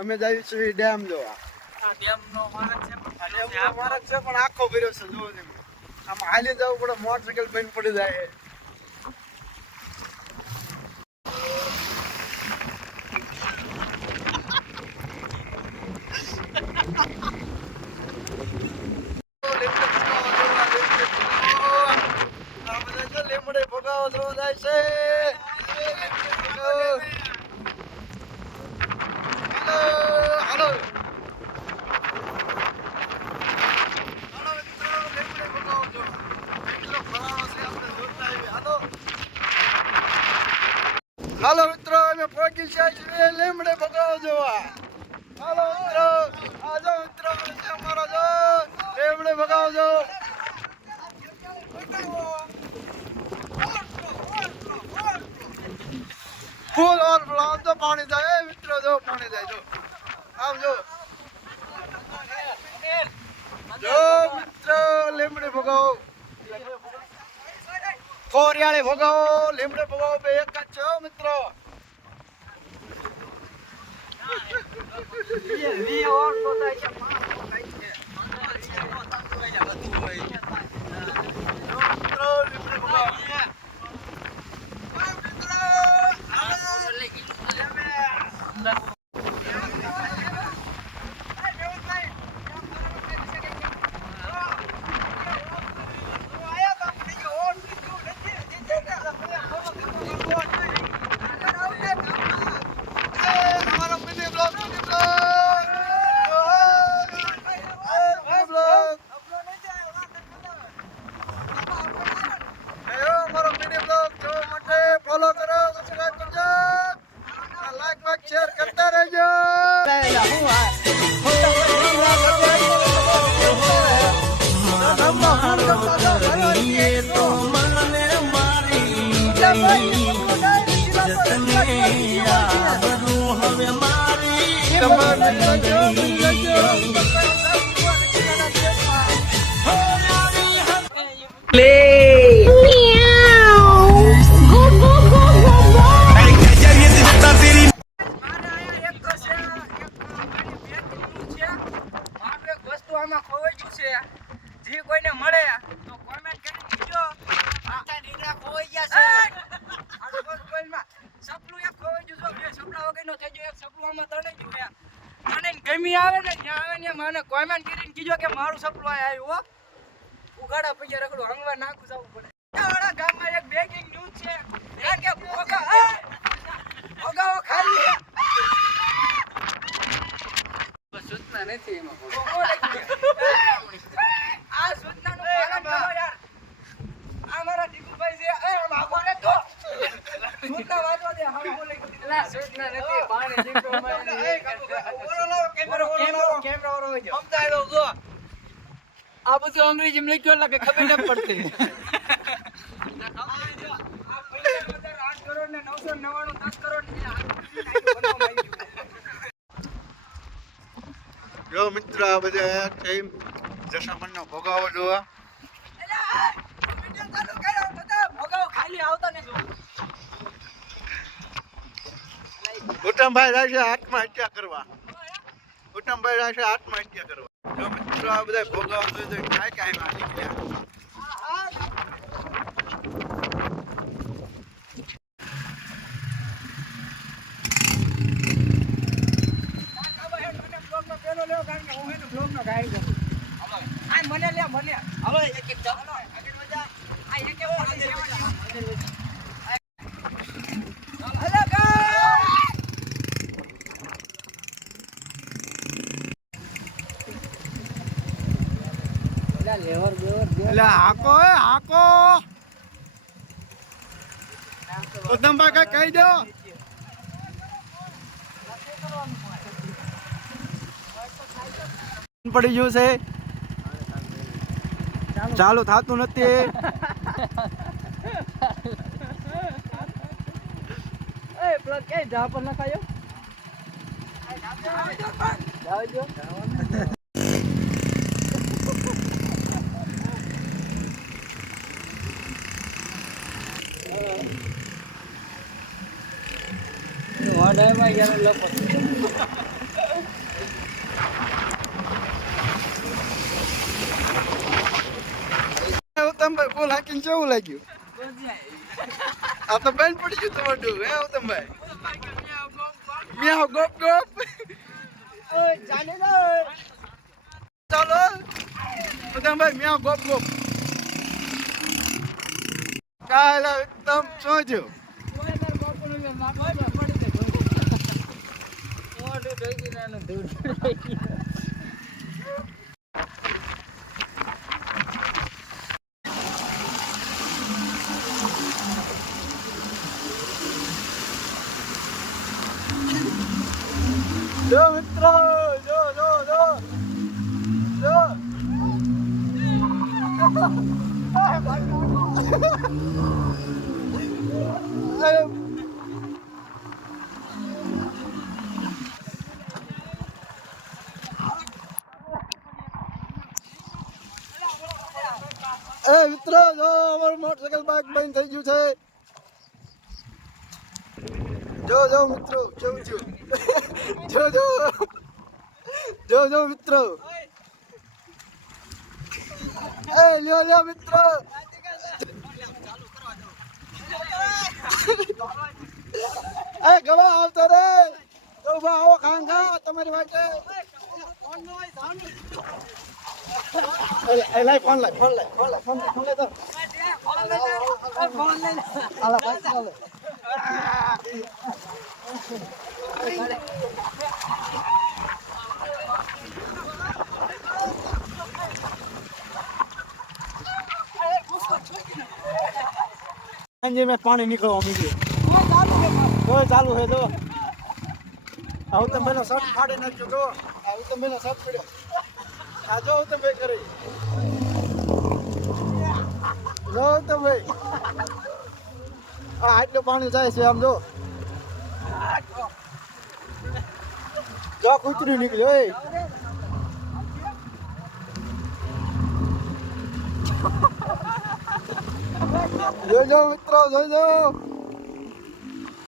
અમે જઈએ છીએ ડેમ જોવા. આ ડેમ નો માર્ગ છે પણ આખો ભર્યો છે. જોવો તમે આમ હાલી જવું પડે, મોટરસાઇકલ બંધ પડી જાય. લીમડે ભગાવો જોવા જાય છે. હાલો મિત્રો, અમે પહોંચી છીએ લીમડે ભગાવો જોવા. હાલો મિત્રો, આજો મિત્રો, અમારો જો લીમડે ભગાવો જો. ફૂલ ઓર આમ તો પાણી જાય મિત્રો, જો પાણી જાય. જો આમ જો મિત્રો, લીમડે ભગાવો, ખોરિયાળે ભગાવો, લીમડે ભગાવો, બે એક જ છે મિત્રો. શેર કરતા રહેજો. જે કોઈને મળે તો કોમેન્ટ કરી દીજો. આખા દીકરા ખોવાઈ ગયા છે. આ તો કોઈમાં સપલું એક ખોવાઈ ગયું છે. બે સપલા વગરનો થઈ ગયો. એક સપલું આમાં તણે ગયું છે. તણે ગમી આવે ને ત્યાં આવે ને મને કોમેન્ટ કરીને કીજો કે મારું સપલું આવ્યું હો. ઉગાડા પૈયા રખડું હંગવા નાખું જવું પડે. વાળા ગામમાં એક બ્રેકિંગ ન્યૂઝ છે. એ કે ભોગાવો ખાલી સૂચના નથી એમાં. આ સૂચનાનું પાલન કરો યાર. આ મારા દીકુભાઈ છે. એ માગો ને તો સૂચના વાંચવા દે. હા બોલે એલા સૂચના નથી. પાણી દીકુભાઈ કેમેરા વાળો હોય ગયો. સમજાયો જો. આ બધું અંગ્રેજીમાં લખ્યું એટલે કે ખબર ન પડતી. આ 8 કરોડ ને 999 10 કરોડ ને જો મિત્ર, આ બધા ટાઈમ જશામણનો ભોગાવો જોવા. ઉત્તમભાઈ રહેશે આત્મહત્યા કરવા. ઉત્તમભાઈ રહેશે આત્મહત્યા કરવા. જો મિત્રો, આ બધા ભોગાવો જોઈએ તો કાંઈ કાંઈ માં નીકળ્યા. મને લે મને હાલો એક એક ચાલો આગળ વજા. આ એક એક હાલો લા લેવર બેવર લે હાકો એ હાકો. ઉત્તમભાઈ કઈ કહી દો. પડી ગયું છે, ચાલુ થતું નથી. એ પ્લગ કે જા પર નખાયો. જાવજો વાડામાં યાર લપ ઉત્તમભાઈ ફૂલ હાકીને કેવું લાગ્યું? આ તો બેન પડી ગયું તમારું હે ઉત્તમભાઈ? મ્યાઉ ગોપ ગોપ. ચાલો ઉત્તમભાઈ મ્યાઉ ગોપ ગોપ. કાલે ઉત્તમ શું થયું? જો મિત્રો જો જો જો જો મિત્રો જો અમારું મોટરસાઇકલ બાઇક બંધ થઈ ગયું છે. જો જો મિત્રો કેવું થયું? જો જો જો જો મિત્રો લ્યો લ્યો મિત્રો. ગવા આવતો રે તો આવો ખાંગા તમારી માટે. લાઈ ફોન લાઈ ફોન લાઈ ફોન લાઈ ફોન લાઈ ફોન લાઈ તો આલા ભાઈ ચાલો. में पानी निकलवा मीडियो तो चालू है तो आउ तो मेरा शर्ट फाड़े न जो आउ तो मेरा शर्ट पड़े आ जाओ तो भाई करे जाओ तो भाई आ आटलो पानी जाए છે આમ જો જો કૂતરી નીકળ્યો એ જો જો મિત્રો જો જો